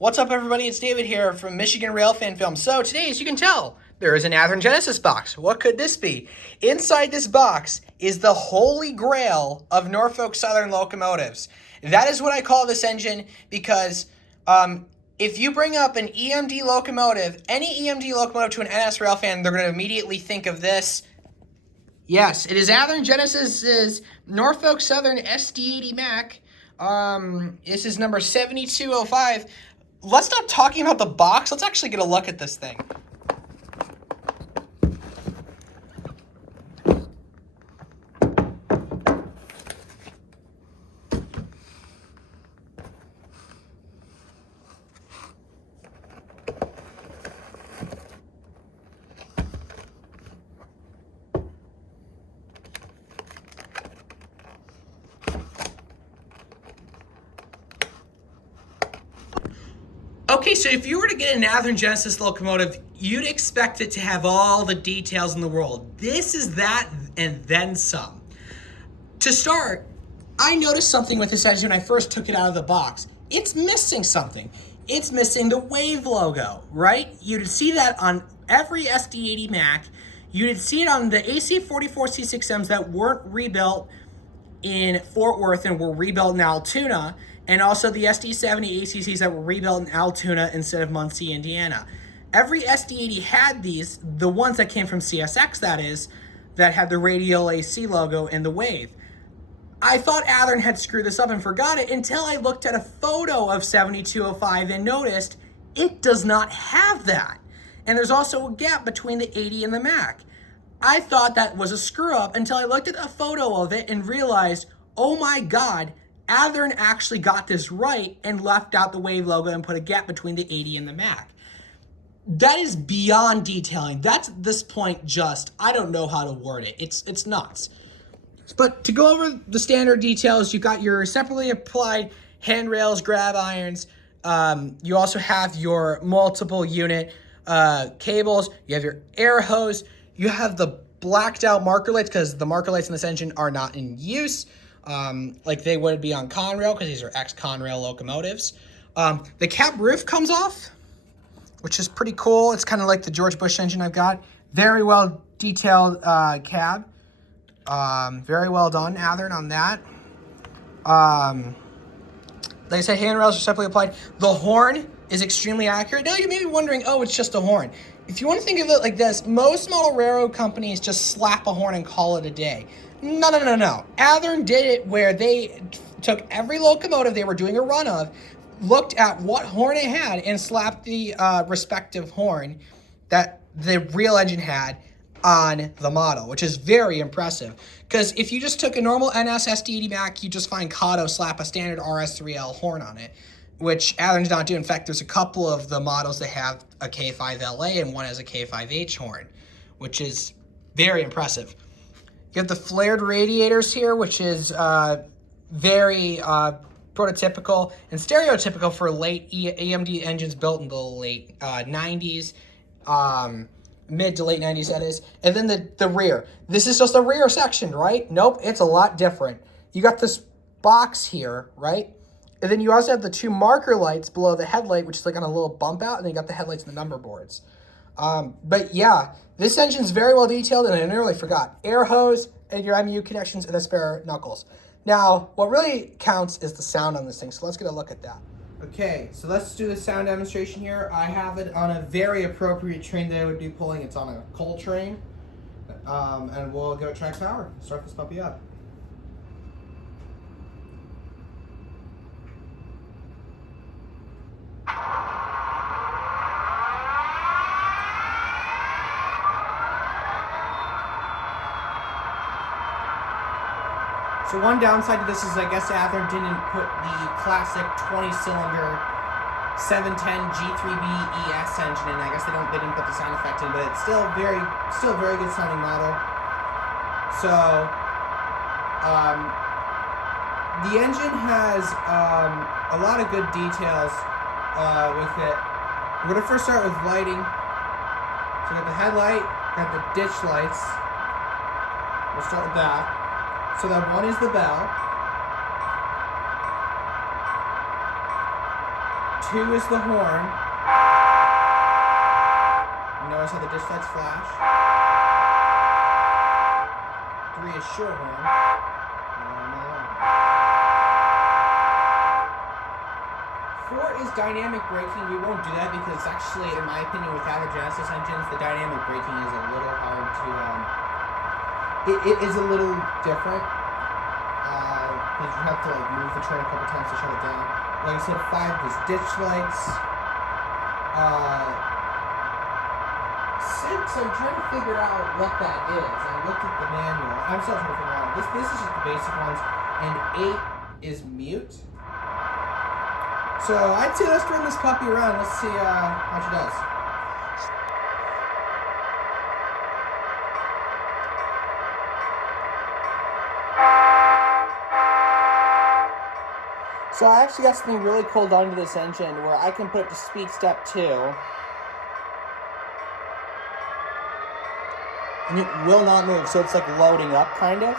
What's up, everybody? It's David here from Michigan Railfan Films. So today, as you can tell, there is an Athearn Genesis box. What could this be? Inside this box is the holy grail of Norfolk Southern locomotives. That is what I call this engine because if you bring up an EMD locomotive, any EMD locomotive to an NS Railfan, they're going to immediately think of this. Yes, it is Athearn Genesis's Norfolk Southern SD80MAC. This is number 7205. Let's stop talking about the box. Let's actually get a look at this thing. Okay, so if you were to get an Athearn Genesis locomotive, you'd expect it to have all the details in the world. This is that and then some. To start, I noticed something with this engine when I first took it out of the box. It's missing something. It's missing the wave logo, right? You'd see that on every SD80MAC. You'd see it on the AC44C6Ms that weren't rebuilt in Fort Worth and were rebuilt in Altoona, and also the SD70 ACCs that were rebuilt in Altoona instead of Muncie, Indiana. Every SD80 had these, the ones that came from CSX that is, that had the radial AC logo and the wave. I thought Athearn had screwed this up and forgot it until I looked at a photo of 7205 and noticed it does not have that. And there's also a gap between the 80 and the MAC. I thought that was a screw up until I looked at a photo of it and realized, oh my God, Athearn actually got this right and left out the wave logo and put a gap between the 80 and the MAC. That is beyond detailing. That's at this point just, I don't know how to word it. It's nuts. But to go over the standard details, you've got your separately applied handrails, grab irons. You also have your multiple unit cables. You have your air hose. You have the blacked out marker lights because the marker lights in this engine are not in use. Like they would be on Conrail because these are ex-Conrail locomotives. The cab roof comes off, which is pretty cool. It's kind of like the George Bush engine I've got. Very well detailed cab. Very well done, Athearn, on that. Like I said, handrails are separately applied. The horn is extremely accurate. Now you may be wondering, oh, it's just a horn. If you want to think of it like this, most model railroad companies just slap a horn and call it a day. No. Athearn did it where they took every locomotive they were doing a run of, looked at what horn it had, and slapped the respective horn that the real engine had on the model, which is very impressive. Because if you just took a normal NS SD80MAC, you just find Kato slap a standard RS3L horn on it, which Athearn's not doing. In fact, there's a couple of the models that have a K5LA and one has a K5H horn, which is very impressive. You have the flared radiators here, which is very prototypical and stereotypical for late EMD engines built in the late 90s, mid to late 90s, that is. And then the rear. This is just the rear section, right? Nope, it's a lot different. You got this box here, right? And then you also have the two marker lights below the headlight, which is like on a little bump out, and then you got the headlights and the number boards. But yeah, this engine's very well detailed, and I nearly forgot. Air hose and your MU connections and the spare knuckles. Now, what really counts is the sound on this thing, so let's get a look at that. Okay, so let's do the sound demonstration here. I have it on a very appropriate train that I would be pulling. It's on a coal train, and we'll give it track power. Start this puppy up. So one downside to this is I guess Athearn didn't put the classic 20-cylinder 710 G3B ES engine in. I guess they didn't put the sound effect in, but it's still very good sounding model. So the engine has a lot of good details with it. We're gonna first start with lighting. So we got the headlight, got the ditch lights. We'll start with that. So that one is the bell. 2 is the horn. Notice how the dish lights flash. 3 is short horn. 4 is dynamic braking. We won't do that because actually, in my opinion, with Athearn Genesis engines, the dynamic braking is a little hard to. It is a little different because you have to like move the train a couple times to shut it down. Like I said, 5 is ditch lights. 6, I'm trying to figure out what that is. I looked at the manual. I'm still trying to figure out. This is just the basic ones. And 8 is mute. So I'd say let's turn this puppy around. Let's see how she does. So I actually got something really cool done to this engine where I can put it to speed step 2. And it will not move, so it's like loading up kind of.